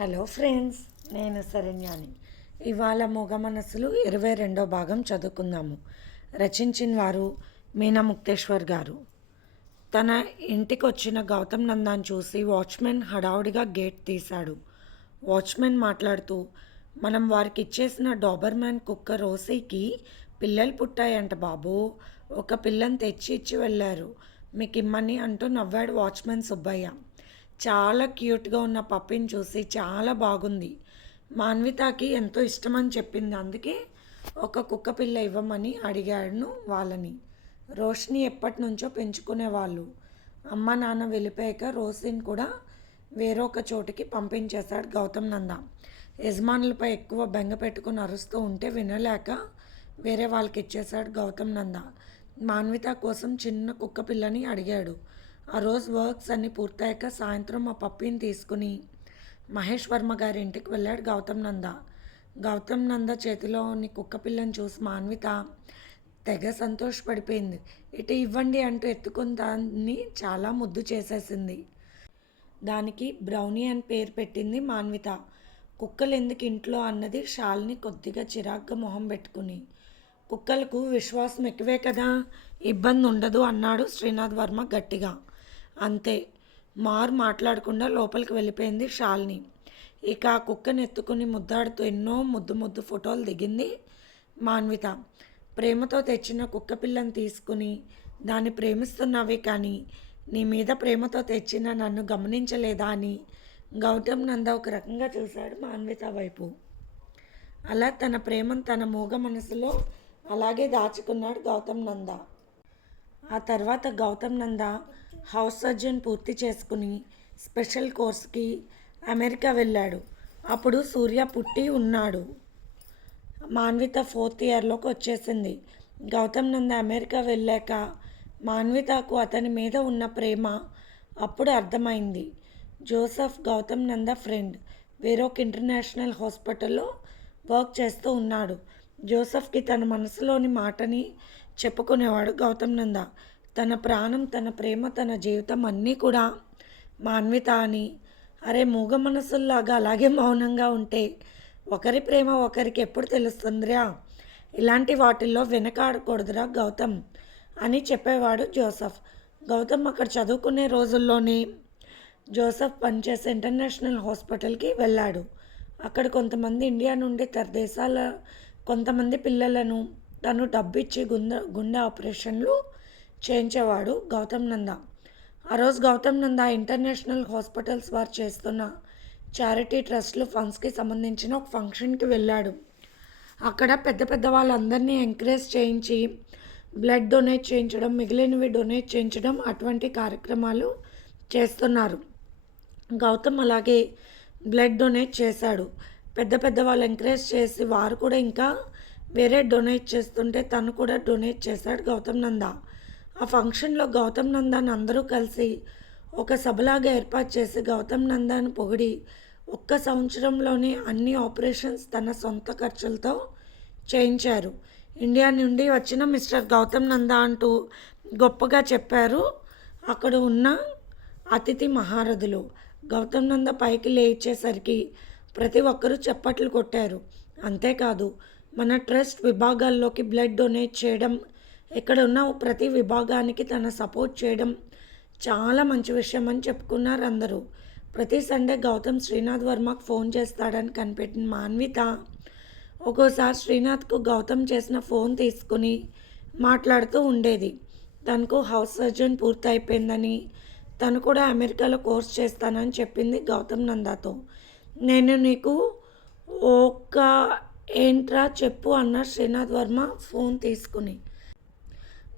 Hello friends నేను శరణ్యాని. ఇవాళ మొగ మనసులు ఇరవై రెండో భాగం చదువుకుందాము. రచించిన వారు మీనా ముక్తేశ్వర్ గారు. తన ఇంటికి వచ్చిన గౌతమ్ నందాన్ని చూసి వాచ్మెన్ హడావుడిగా గేట్ తీశాడు. వాచ్మెన్ మాట్లాడుతూ మనం వారికి ఇచ్చేసిన డాబర్మ్యాన్ కుక్క రోసీకి పిల్లలు పుట్టాయంట బాబు. ఒక పిల్లని తెచ్చి ఇచ్చి వెళ్ళారు. మీకు ఇమ్మని అంటూ నవ్వాడు వాచ్మెన్ సుబ్బయ్య. చాలా క్యూట్గా ఉన్న పప్పిని చూసి చాలా బాగుంది. మాన్వితాకి ఎంతో ఇష్టమని చెప్పింది. అందుకే ఒక కుక్క పిల్ల ఇవ్వమని అడిగాను వాళ్ళని. రోషిని ఎప్పటి నుంచో పెంచుకునేవాళ్ళు. అమ్మ నాన్న వెళ్ళిపోయాక రోషిని కూడా వేరొక చోటికి పంపించేశాడు గౌతమ్ నంద. యజమానులపై ఎక్కువ బెంగ పెట్టుకుని అరుస్తూ ఉంటే వినలేక వేరే వాళ్ళకి ఇచ్చేశాడు గౌతమ్ నంద. మాన్విత కోసం చిన్న కుక్క పిల్లని అడిగాడు. ఆ రోజు వర్క్స్ అన్నీ పూర్తయ్యాక సాయంత్రం ఆ పప్పిని తీసుకుని మహేష్ వర్మ గారి ఇంటికి వెళ్ళాడు గౌతమ్ నంద. గౌతమ్ నంద చేతిలోని కుక్క పిల్లని చూసి మాన్విత తెగ సంతోషపడిపోయింది. ఇటు ఇవ్వండి అంటూ ఎత్తుకుని దాన్ని చాలా ముద్దు చేసేసింది. దానికి బ్రౌనీ అని పేరు పెట్టింది మాన్విత కుక్కలు ఎందుకు ఇంట్లో అన్నది షాల్ని కొద్దిగా చిరాగ్గా మొహం పెట్టుకుని. కుక్కలకు విశ్వాసం ఎక్కువే కదా ఇబ్బంది ఉండదు అన్నాడు శ్రీనాథ్ వర్మ గట్టిగా. అంతే. మార్ మాట్లాడకుండా లోపలికి వెళ్ళిపోయింది షాల్ని. ఇక ఆ కుక్కని ఎత్తుకుని ముద్దాడుతూ ఎన్నో ముద్దు ముద్దు ఫోటోలు దిగింది మాన్విత. ప్రేమతో తెచ్చిన కుక్క పిల్లని తీసుకుని దాన్ని ప్రేమిస్తున్నావే కానీ నీ మీద ప్రేమతో తెచ్చిన నన్ను గమనించలేదా అని గౌతమ్ నంద ఒక రకంగా చూశాడు మాన్విత వైపు. అలా తన ప్రేమను తన మూగ మనసులో అలాగే దాచుకున్నాడు గౌతమ్ నంద. ఆ తర్వాత గౌతమ్ నంద హౌస్ సర్జన్ పూర్తి చేసుకుని స్పెషల్ కోర్స్కి అమెరికా వెళ్ళాడు. అప్పుడు సూర్య పుట్టి ఉన్నాడు. మాన్విత ఫోర్త్ ఇయర్లోకి వచ్చేసింది. గౌతమ్ నంద అమెరికా వెళ్ళాక మాన్వితకు అతని మీద ఉన్న ప్రేమ అప్పుడు అర్థమైంది. Joseph Gautam Nanda friend. వేరొక ఇంటర్నేషనల్ హాస్పిటల్లో వర్క్ చేస్తూ ఉన్నాడు. జోసఫ్కి తన మనసులోని మాటని చెప్పుకునేవాడు గౌతమ్ నంద. తన ప్రాణం తన ప్రేమ తన జీవితం అన్నీ కూడా మాన్విత అని. అరే మూగ మనసుల్లాగా అలాగే మౌనంగా ఉంటే ఒకరి ప్రేమ ఒకరికి ఎప్పుడు తెలుస్తుందిరా? ఇలాంటి వాటిల్లో వెనకాడకూడదురా గౌతమ్ అని చెప్పేవాడు జోసఫ్. గౌతమ్ అక్కడ చదువుకునే రోజుల్లోనే జోసఫ్ పనిచేసే ఇంటర్నేషనల్ హాస్పిటల్కి వెళ్ళాడు. అక్కడ కొంతమంది ఇండియా నుండి తన దేశాల కొంతమంది పిల్లలను తను డబ్బిచ్చి గుండె గుండె ఆపరేషన్లు చేయించేవాడు గౌతమ్ నంద. ఆ రోజు గౌతమ్ నంద ఇంటర్నేషనల్ హాస్పిటల్స్ వారు చేస్తున్న చారిటీ ట్రస్ట్లు ఫండ్స్కి సంబంధించిన ఒక ఫంక్షన్కి వెళ్ళాడు. అక్కడ పెద్ద పెద్ద వాళ్ళందరినీ ఎంకరేజ్ చేయించి బ్లడ్ డొనేట్ చేయించడం మిగిలినవి డొనేట్ చేయించడం అటువంటి కార్యక్రమాలు చేస్తున్నారు. గౌతమ్ అలాగే బ్లడ్ డొనేట్ చేశాడు. పెద్ద పెద్ద వాళ్ళు ఎంకరేజ్ చేసి వారు కూడా ఇంకా వేరే డొనేట్ చేస్తుంటే తను కూడా డొనేట్ చేశాడు గౌతమ్ నంద. ఆ ఫంక్షన్లో గౌతమ్ నందాన్ని అందరూ కలిసి ఒక సభలాగా ఏర్పాటు చేసి గౌతమ్ నందాన్ని పొగిడి ఒక్క సంవత్సరంలోనే అన్ని ఆపరేషన్స్ తన సొంత ఖర్చులతో చేయించారు. ఇండియా నుండి వచ్చిన మిస్టర్ గౌతమ్ నంద అంటూ గొప్పగా చెప్పారు. అక్కడ ఉన్న అతిథి మహారథులు గౌతమ్ నంద పైకి లేచేసరికి ప్రతి ఒక్కరూ చప్పట్లు కొట్టారు. అంతేకాదు మన ట్రస్ట్ విభాగాల్లోకి బ్లడ్ డొనేట్ చేయడం ఇక్కడ ఉన్న ప్రతి విభాగానికి తన సపోర్ట్ చేయడం చాలా మంచి విషయం అని చెప్పుకున్నారు అందరూ ప్రతి సండే గౌతమ్ శ్రీనాథ్ వర్మకు ఫోన్ చేస్తాడని కనిపెట్టిన మాన్విత ఒక్కోసారి శ్రీనాథ్కు గౌతమ్ చేసిన ఫోన్ తీసుకుని మాట్లాడుతూ ఉండేది. తనకు హౌస్ సర్జన్ పూర్తయిపోయిందని తను కూడా అమెరికాలో కోర్స్ చేస్తానని చెప్పింది గౌతమ్ నందాతో. నేను నీకు ఒక ఏంట్రా చెప్పు అన్న శ్రీనాథ్ వర్మ ఫోన్ తీసుకుని.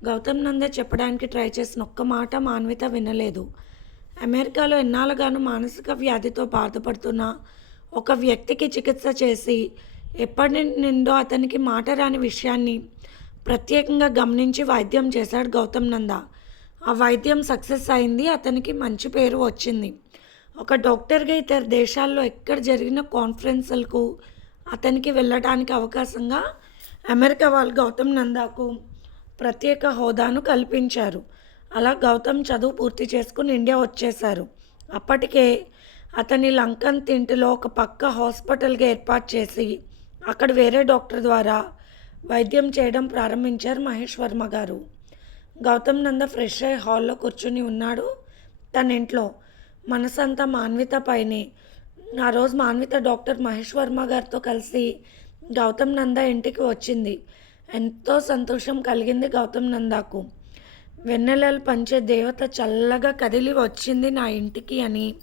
గౌతమ్ నందే చెప్పడానికి ట్రై చేసిన ఒక్క మాట మాన్విత వినలేదు. అమెరికాలో ఎన్నాళ్ళుగాను మానసిక వ్యాధితో బాధపడుతున్న ఒక వ్యక్తికి చికిత్స చేసి ఎప్పటి నుండో అతనికి మాట రాని విషయాన్ని ప్రత్యేకంగా గమనించి వైద్యం చేశాడు గౌతమ్ నంద. ఆ వైద్యం సక్సెస్ అయింది అతనికి మంచి పేరు వచ్చింది. ఒక డాక్టర్గా ఇతర దేశాల్లో ఎక్కడ జరిగిన కాన్ఫరెన్సులకు అతనికి వెళ్ళడానికి అవకాశంగా అమెరికా వాళ్ళు గౌతమ్ నందాకు ప్రత్యేక హోదాను కల్పించారు. అలా గౌతమ్ చదువు పూర్తి చేసుకుని ఇండియా వచ్చేశారు. అప్పటికే అతని లంకన్ తింటిలో ఒక పక్క హాస్పిటల్గా ఏర్పాటు చేసి అక్కడ వేరే డాక్టర్ ద్వారా వైద్యం చేయడం ప్రారంభించారు మహేష్ వర్మ గారు. గౌతమ్ నంద ఫ్రెష్ అయ్యి హాల్లో కూర్చుని ఉన్నాడు తన ఇంట్లో. మనసంతా మాన్విత పైనే. ఆ రోజు మాన్విత డాక్టర్ మహేష్ వర్మ గారితో కలిసి గౌతమ్ నంద ఇంటికి వచ్చింది. ఎంతో సంతోషం కలిగింది గౌతమ్ నందాకు. వెన్నెలలు పంచే దేవత చల్లగా కదిలి వచ్చింది నా ఇంటికి అని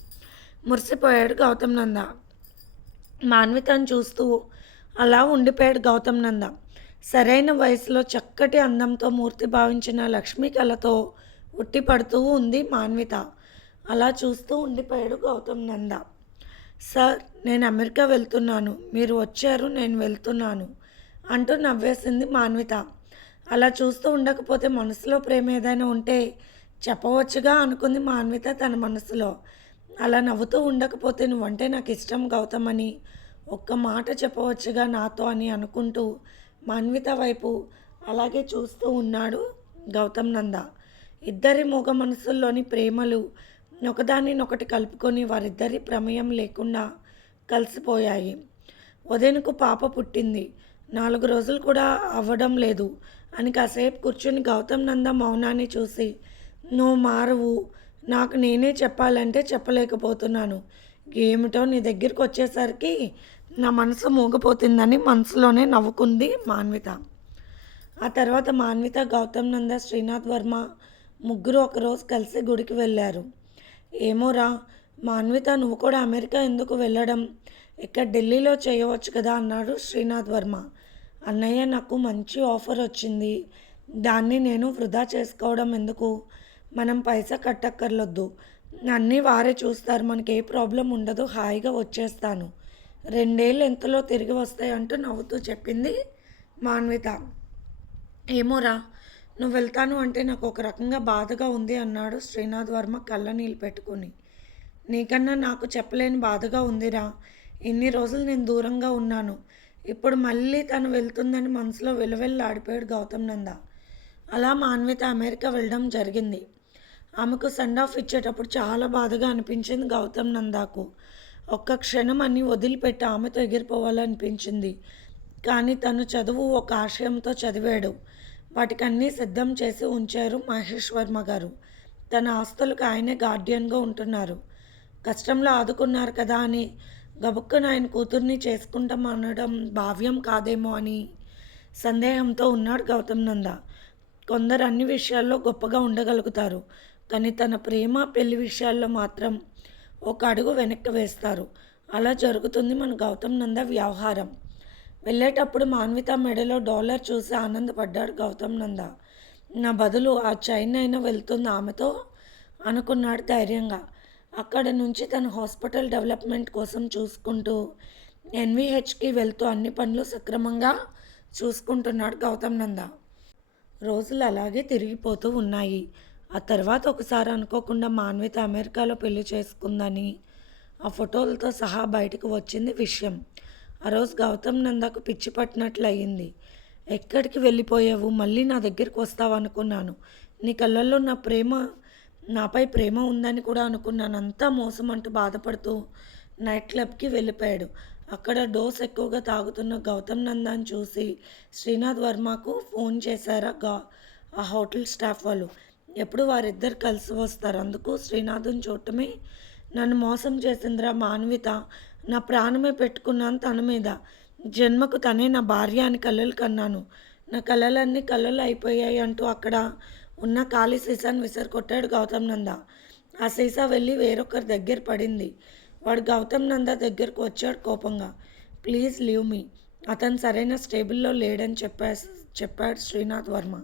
మురిసిపోయాడు గౌతమ్ నంద. మాన్వితను చూస్తూ అలా ఉండిపోయాడు గౌతమ్ నంద. సరైన వయసులో చక్కటి అందంతో మూర్తి భావించిన లక్ష్మీ కళతో ఉట్టిపడుతూ ఉంది మాన్విత. అలా చూస్తూ ఉండిపోయాడు గౌతమ్ నంద. సార్ నేను అమెరికా వెళ్తున్నాను. మీరు వచ్చారు నేను వెళ్తున్నాను. అంటూ నవ్వేసింది మాన్విత. అలా చూస్తూ ఉండకపోతే మనసులో ప్రేమ ఏదైనా ఉంటే చెప్పవచ్చుగా అనుకుంది మాన్విత తన మనసులో. అలా నవ్వుతూ ఉండకపోతే నువ్వంటే నాకు ఇష్టం గౌతమ్ అని ఒక్క మాట చెప్పవచ్చుగా నాతో అని అనుకుంటూ మాన్విత వైపు అలాగే చూస్తూ ఉన్నాడు గౌతమ్ నంద. ఇద్దరి మూగ మనసుల్లోని ప్రేమలు ఒకదానినొకటి కలుపుకొని వారిద్దరి ప్రమేయం లేకుండా కలిసిపోయాయి. ఉదయనకు పాప పుట్టింది. నాలుగు రోజులు కూడా అవ్వడం లేదు. అని కాసేపు కూర్చుని గౌతమ్ నంద మౌనాన్ని చూసి నువ్వు మారవు నాకు నేనే చెప్పాలంటే చెప్పలేకపోతున్నాను. ఏమిటో నీ దగ్గరికి వచ్చేసరికి నా మనసు మూగపోతుందని మనసులోనే నవ్వుకుంది మాన్విత. ఆ తర్వాత మాన్విత గౌతమ్ నంద శ్రీనాథ్ వర్మ ముగ్గురు ఒకరోజు కలిసి గుడికి వెళ్ళారు. ఏమోరా మాన్విత నువ్వు కూడా అమెరికా ఎందుకు వెళ్ళడం? ఇక్కడ ఢిల్లీలో చేయవచ్చు కదా అన్నాడు శ్రీనాథ్ వర్మ. అన్నయ్య నాకు మంచి ఆఫర్ వచ్చింది. దాన్ని నేను వృధా చేసుకోవడం ఎందుకు? మనం పైసా కట్టక్కర్లొద్దు. అన్నీ వారే చూస్తారు. మనకి ఏ ప్రాబ్లం ఉండదు. హాయిగా వచ్చేస్తాను. రెండేళ్ళు ఎంతలో తిరిగి వస్తాయంటూ నవ్వుతూ చెప్పింది మాన్విత. ఏమోరా నువ్వు వెళ్తాను అంటే నాకు ఒక రకంగా బాధగా ఉంది అన్నాడు శ్రీనాథ్ వర్మ కళ్ళ నీళ్ళు పెట్టుకుని. నీకన్నా నాకు చెప్పలేని బాధగా ఉందిరా. ఇన్ని రోజులు నేను దూరంగా ఉన్నాను. ఇప్పుడు మళ్ళీ తను వెళ్తుందని మనసులో వెలువెల్లాడిపోయాడు గౌతమ్ నంద. అలా మాన్విత అమెరికా వెళ్ళడం జరిగింది. ఆమెకు సెండ్ ఆఫ్ ఇచ్చేటప్పుడు చాలా బాధగా అనిపించింది గౌతమ్ నందాకు. ఒక్క క్షణం అని వదిలిపెట్టి ఆమెతో ఎగిరిపోవాలనిపించింది. కానీ తను చదువు ఒక ఆశయంతో చదివాడు. వాటికన్నీ సిద్ధం చేసి ఉంచారు మహేష్ వర్మ గారు. తన ఆస్తులకు ఆయనే గార్డియన్గా ఉంటున్నారు. కష్టంలో ఆదుకున్నారు కదా అని గబుక్కున ఆయన కూతుర్ని చేసుకుంటాం అనడం భావ్యం కాదేమో అని సందేహంతో ఉన్నాడు గౌతమ్ నంద. కొందరు అన్ని విషయాల్లో గొప్పగా ఉండగలుగుతారు కానీ తన ప్రేమ పెళ్ళి విషయాల్లో మాత్రం ఒక అడుగు వెనక్కి వేస్తారు. అలా జరుగుతుంది మన గౌతమ్ నంద వ్యవహారం. వెళ్ళేటప్పుడు మాన్విత మెడలో డాలర్ చూసి ఆనందపడ్డాడు గౌతమ్ నంద. నా బదులు ఆ చైన్ అయినా వెళ్తుంది ఆమెతో అనుకున్నాడు ధైర్యంగా. అక్కడ నుంచి తన హాస్పిటల్ డెవలప్మెంట్ కోసం చూసుకుంటూ ఎన్విహెచ్కి వెళ్తూ అన్ని పనులు సక్రమంగా చూసుకుంటున్నాడు గౌతమ్ నంద. రోజులు అలాగే తిరిగిపోతూ ఉన్నాయి. ఆ తర్వాత ఒకసారి అనుకోకుండా మాన్విత అమెరికాలో పెళ్ళి చేసుకుందని ఆ ఫోటోలతో సహా బయటకు వచ్చింది విషయం. ఆ రోజు గౌతమ్ నందకు పిచ్చి పట్టినట్లు అయ్యింది ఎక్కడికి వెళ్ళిపోయావు? మళ్ళీ నా దగ్గరికి వస్తావు అనుకున్నాను నీ కళ్ళల్లో నా ప్రేమ నాపై ప్రేమ ఉందని కూడా అనుకున్నాను అంతా మోసం అంటూ బాధపడుతూ నైట్ క్లబ్కి వెళ్ళిపోయాడు. అక్కడ డోస్ ఎక్కువగా తాగుతున్న గౌతమ్ నందాన్ని చూసి శ్రీనాథ్ వర్మకు ఫోన్ చేశారా గా ఆ హోటల్ స్టాఫ్ వాళ్ళు. ఎప్పుడు వారిద్దరు కలిసి వస్తారు? అందుకు శ్రీనాథుని చూడటమే నన్ను మోసం చేసిందిరా మాన్విత. నా ప్రాణమే పెట్టుకున్నాను తన మీద. జన్మకు తనే నా భార్య అని కళ్ళలు కన్నాను. నా కళలన్నీ కళ్ళలు అయిపోయాయి అంటూ అక్కడ ఉన్న ఖాళీ సీసాను విసరకొట్టాడు గౌతమ్ నంద. ఆ సీసా వెళ్ళి వేరొకరి దగ్గర పడింది. వాడు గౌతమ్ నంద దగ్గరకు వచ్చాడు కోపంగా. Please leave me. అతను సరైన స్టేబుల్లో లేడని చెప్పా చెప్పాడు శ్రీనాథ్ వర్మ.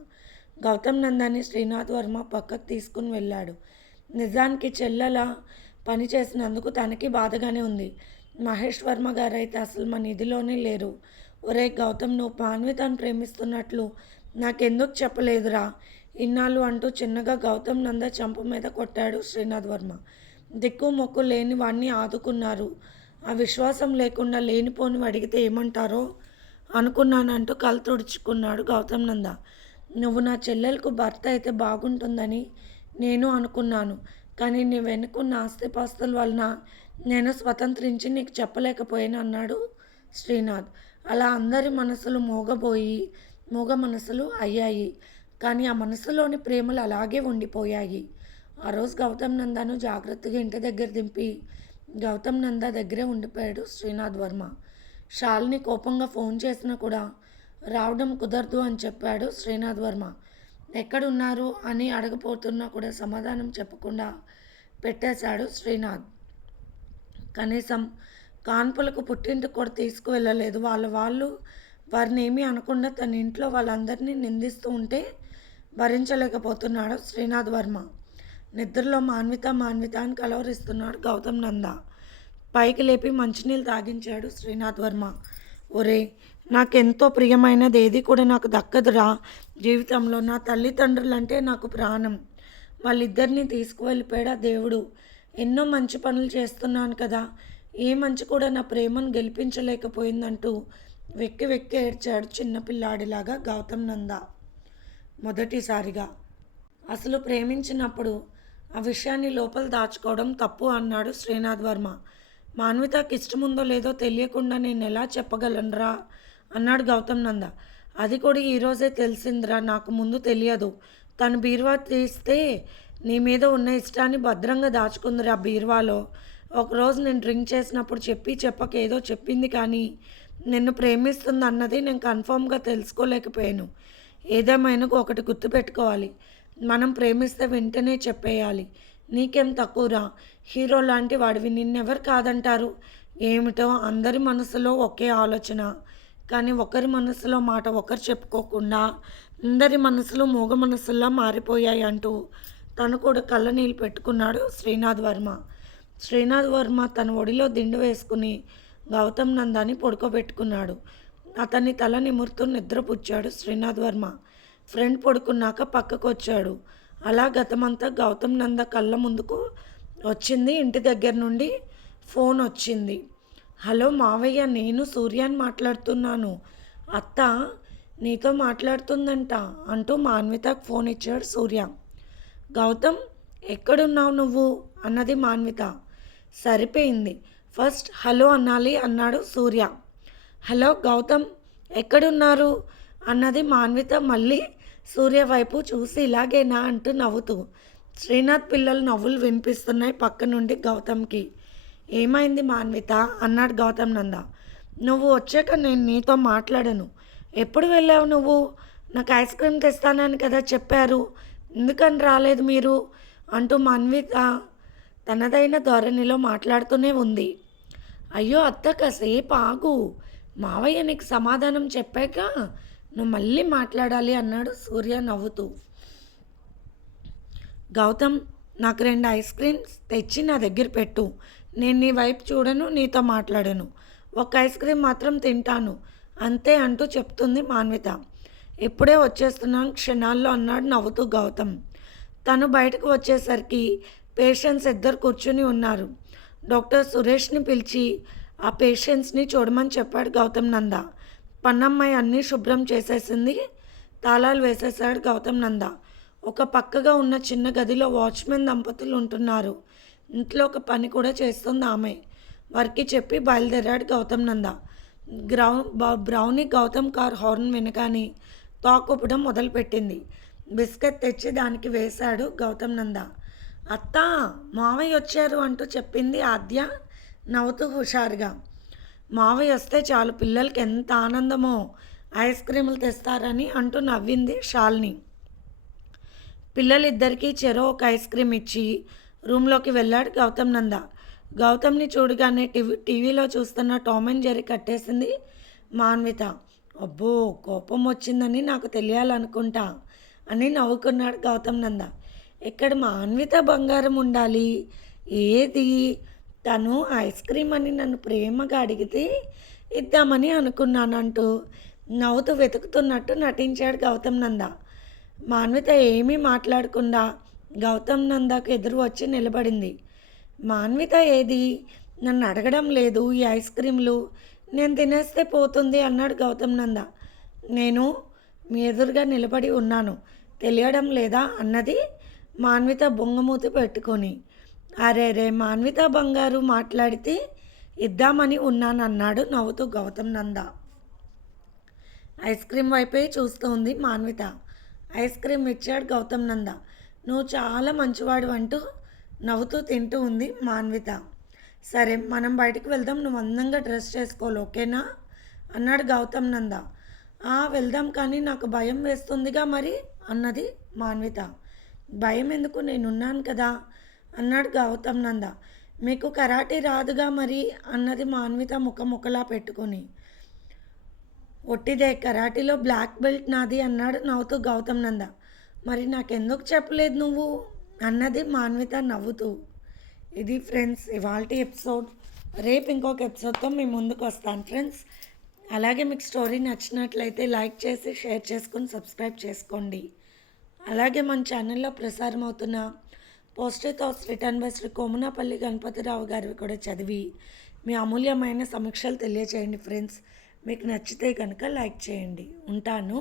గౌతమ్ నందాన్ని శ్రీనాథ్ వర్మ పక్కకు తీసుకుని వెళ్ళాడు. నిజానికి చెల్లెల పని చేసినందుకు తనకి బాధగానే ఉంది. మహేష్ వర్మ గారు అయితే అసలు మన నిధిలోనే లేరు. ఒరే గౌతమ్ నువ్వు మాన్వితను ప్రేమిస్తున్నట్లు నాకెందుకు చెప్పలేదురా? ఇన్నాళ్ళు అంటూ చిన్నగా గౌతమ్ నంద చంప మీద కొట్టాడు శ్రీనాథ్ వర్మ. దిక్కు మొక్కు లేని వాడిని ఆదుకున్నారు. ఆ విశ్వాసం లేకుండా లేనిపోని అడిగితే ఏమంటారో అనుకున్నానంటూ కళ్ళు తుడుచుకున్నాడు గౌతమ్ నంద. నువ్వు నా చెల్లెలకు భర్త అయితే బాగుంటుందని నేను అనుకున్నాను. కానీ నీ వెనుకున్న ఆస్తిపాస్తుల వలన నేను స్వతంత్రించి నీకు చెప్పలేకపోయాను అన్నాడు శ్రీనాథ్. అలా అందరి మనసులు మోగబోయి మూగ మనసులు అయ్యాయి. కానీ ఆ మనసులోని ప్రేమలు అలాగే ఉండిపోయాయి. ఆ రోజు గౌతమ్ నందను జాగ్రత్తగా ఇంటి దగ్గర దింపి గౌతమ్ నంద దగ్గరే ఉండిపోయాడు శ్రీనాథ్ వర్మ. షాల్ని కోపంగా ఫోన్ చేసినా కూడా రావడం కుదరదు అని చెప్పాడు శ్రీనాథ్ వర్మ. ఎక్కడున్నారు? అని అడగపోతున్నా కూడా సమాధానం చెప్పకుండా పెట్టేశాడు శ్రీనాథ్. కనీసం కాన్పులకు పుట్టింటికి కూడా తీసుకువెళ్ళలేదు. వాళ్ళ వాళ్ళు వారిని ఏమీ అనకుండా తన ఇంట్లో వాళ్ళందరినీ నిందిస్తూ ఉంటే భరించలేకపోతున్నాడు శ్రీనాథ్ వర్మ. నిద్రలో మాన్విత మాన్విత అని కలవరిస్తున్నాడు గౌతమ్ నంద. పైకి లేపి మంచినీళ్ళు తాగించాడు శ్రీనాథ్ వర్మ. ఒరే నాకెంతో ప్రియమైనది ఏది కూడా నాకు దక్కదురా. జీవితంలో నా తల్లిదండ్రులు అంటే నాకు ప్రాణం. వాళ్ళిద్దరిని తీసుకువెళ్ళిపోయాడు దేవుడు. ఎన్నో మంచి పనులు చేస్తున్నాను కదా. ఏ మంచి కూడా నా ప్రేమను గెలిపించలేకపోయిందంటూ వెక్కి వెక్కి ఏడ్చాడు చిన్నపిల్లాడిలాగా గౌతమ్ నంద. మొదటిసారిగా. అసలు ప్రేమించినప్పుడు ఆ విషయాన్ని లోపల దాచుకోవడం తప్పు అన్నాడు శ్రీనాథ్ వర్మ. మాన్వితకి ఇష్టముందో లేదో తెలియకుండా నేను ఎలా చెప్పగలనురా? అన్నాడు గౌతమ్ నంద. అది కూడా ఈరోజే తెలిసిందిరా నాకు ముందు తెలియదు. తను బీరువా తీస్తే నీ మీద ఉన్న ఇష్టాన్ని భద్రంగా దాచుకుందిరా బీరువాలో. ఒకరోజు నేను డ్రింక్ చేసినప్పుడు చెప్పి చెప్పక ఏదో చెప్పింది కానీ నిన్ను ప్రేమిస్తుంది అన్నది నేను కన్ఫామ్గా తెలుసుకోలేకపోయాను. ఏదేమైనా ఒకటి గుర్తుపెట్టుకోవాలి. మనం ప్రేమిస్తే వెంటనే చెప్పేయాలి. నీకేం తక్కువరా? హీరో లాంటి వాడివి నిన్నెవరు కాదంటారు? ఏమిటో అందరి మనసులో ఒకే ఆలోచన. కానీ ఒకరి మనసులో మాట ఒకరు చెప్పుకోకుండా అందరి మనసులు మూగ మనసుల్లో మారిపోయాయి అంటూ తను కూడా కళ్ళ నీళ్ళు పెట్టుకున్నాడు శ్రీనాథ్ వర్మ. శ్రీనాథ్ వర్మ తన ఒడిలో దిండు వేసుకుని గౌతమ్ నందాని పడుకోబెట్టుకున్నాడు. అతన్ని తల నిమురుతూ నిద్రపుచ్చాడు శ్రీనాథ్ వర్మ. ఫ్రెండ్ పడుకున్నాక పక్కకు వచ్చాడు అలా గతమంతా గౌతమ్ నంద కళ్ళ ముందుకు వచ్చింది. ఇంటి దగ్గర నుండి ఫోన్ వచ్చింది. హలో మావయ్య నేను సూర్యాన్ని మాట్లాడుతున్నాను. అత్త నీతో మాట్లాడుతుందంట అంటూ మాన్వితకు ఫోన్ ఇచ్చాడు సూర్య. గౌతమ్ ఎక్కడున్నావు నువ్వు? అన్నది మాన్విత. సరిపోయింది. ఫస్ట్ హలో అనాలి అన్నాడు సూర్య. హలో గౌతమ్ ఎక్కడున్నారు? అన్నది మాన్విత మళ్ళీ సూర్య వైపు చూసి ఇలాగేనా అంటూ నవ్వుతూ. శ్రీనాథ్ పిల్లలు నవ్వులు వినిపిస్తున్నాయి పక్క నుండి గౌతమ్కి. ఏమైంది మాన్విత? అన్నాడు గౌతమ్ నంద. నువ్వు వచ్చాక నేను నీతో మాట్లాడను. ఎప్పుడు వెళ్ళావు నువ్వు? నాకు ఐస్ క్రీమ్ తెస్తానని కదా చెప్పారు. ఎందుకని రాలేదు మీరు? అంటూ మాన్విత తనదైన ధోరణిలో మాట్లాడుతూనే ఉంది. అయ్యో అత్త కాసేపు ఆగు. మావయ్య నీకు సమాధానం చెప్పాక నువ్వు మళ్ళీ మాట్లాడాలి అన్నాడు సూర్య నవ్వుతూ. గౌతమ్ నాకు రెండు ఐస్ క్రీమ్స్ తెచ్చి నా దగ్గర పెట్టు. నేను నీ వైపు చూడను నీతో మాట్లాడను. ఒక ఐస్ క్రీమ్ మాత్రం తింటాను అంతే అంటూ చెప్తుంది మాన్విత. ఇప్పుడే వచ్చేస్తున్నాను క్షణాల్లో అన్నాడు నవ్వుతూ గౌతమ్. తను బయటకు వచ్చేసరికి పేషెంట్స్ ఇద్దరు కూర్చుని ఉన్నారు. డాక్టర్ సురేష్ని పిలిచి ఆ పేషెంట్స్ని చూడమని చెప్పాడు గౌతమ్ నంద. పన్నమ్మాయి అన్నీ శుభ్రం చేసేసింది తాళాలు వేసేసాడు గౌతమ్ నంద. ఒక పక్కగా ఉన్న చిన్న గదిలో వాచ్మెన్ దంపతులు ఉంటున్నారు. ఇంట్లో ఒక పని కూడా చేస్తుంది ఆమె. వారికి చెప్పి బయలుదేరాడు గౌతమ్ నంద. గ్రౌ బ్రౌనీ గౌతమ్ కార్ హార్న్ వినగానే తోకూపడం మొదలుపెట్టింది. బిస్కెట్ తెచ్చి దానికి వేశాడు గౌతమ్ నంద. అత్త మామయ్య వచ్చారు అంటూ చెప్పింది ఆద్య. నవ్వుతూ హుషారుగా మావయ్య వస్తే చాలు పిల్లలకి ఎంత ఆనందమో ఐస్ క్రీములు తెస్తారని అంటూ నవ్వింది షాల్ని. పిల్లలిద్దరికీ చెరో ఒక ఐస్ క్రీమ్ ఇచ్చి రూమ్లోకి వెళ్ళాడు గౌతమ్ నంద. గౌతమ్ని చూడగానే టీవీ టీవీలో చూస్తున్న టామ్ అండ్ జెర్రీ కట్టేసింది మాన్విత. అబ్బో కోపం వచ్చిందని నాకు తెలియాలనుకుంటా అని నవ్వుకున్నాడు గౌతమ్ నంద. ఇక్కడ మాన్విత బంగారం ఉండాలి? ఏది? తను ఐస్ క్రీమ్ అని నన్ను ప్రేమగా అడిగితే ఇద్దామని అనుకున్నానంటూ నవ్వుతూ వెతుకుతున్నట్టు నటించాడు గౌతమ్ నంద. మాన్విత ఏమీ మాట్లాడకుండా గౌతమ్ నందకు ఎదురు వచ్చి నిలబడింది. మాన్విత ఏది? నన్ను అడగడం లేదు ఈ ఐస్ క్రీమ్లు. నేను తినేస్తే పోతుంది అన్నాడు గౌతమ్ నంద. నేను మీ ఎదురుగా నిలబడి ఉన్నాను. తెలియడం లేదా అన్నది మాన్విత బొంగమూతి పెట్టుకొని అరే రే మాన్విత బంగారు మాట్లాడితే ఇద్దామని ఉన్నానన్నాడు నవ్వుతూ గౌతమ్ నంద. ఐస్ క్రీమ్ వైపే చూస్తూ ఉంది మాన్విత. ఐస్ క్రీమ్ ఇచ్చాడు గౌతమ్ నంద. నువ్వు చాలా మంచివాడు అంటూ నవ్వుతూ తింటూ ఉంది మాన్విత. సరే మనం బయటకు వెళ్దాం నువ్వు అందంగా డ్రెస్ చేసుకోవాలి ఓకేనా? అన్నాడు గౌతమ్ నంద. వెళ్దాం కానీ నాకు భయం వేస్తుందిగా మరి అన్నది మాన్విత. భయం ఎందుకు? నేనున్నాను కదా. అన్నాడు గౌతమ్ నంద. మీకు కరాటే రాదుగా మరి అన్నది మాన్విత ముఖముఖలా పెట్టుకొని. ఒట్టిదే కరాటీలో బ్లాక్ బెల్ట్ నాది అన్నాడు నవ్వుతూ గౌతమ్ నంద. మరి నాకెందుకు చెప్పలేదు నువ్వు? అన్నది మాన్విత నవ్వుతూ. ఇది ఫ్రెండ్స్ ఇవాళ ఎపిసోడ్. రేపు ఇంకొక ఎపిసోడ్తో మీ ముందుకు వస్తాను ఫ్రెండ్స్. అలాగే మీకు స్టోరీ నచ్చినట్లయితే లైక్ చేసి షేర్ చేసుకొని సబ్స్క్రైబ్ చేసుకోండి. అలాగే మన ఛానల్లో ప్రసారం అవుతున్న poster thoughts return by Shri Komanapalli Ganapathirao గారివి కూడా చదివి మీ అమూల్యమైన సమీక్షలు తెలియచేయండి ఫ్రెండ్స్ మీకు నచ్చితే కనుక లైక్ చేయండి. ఉంటాను.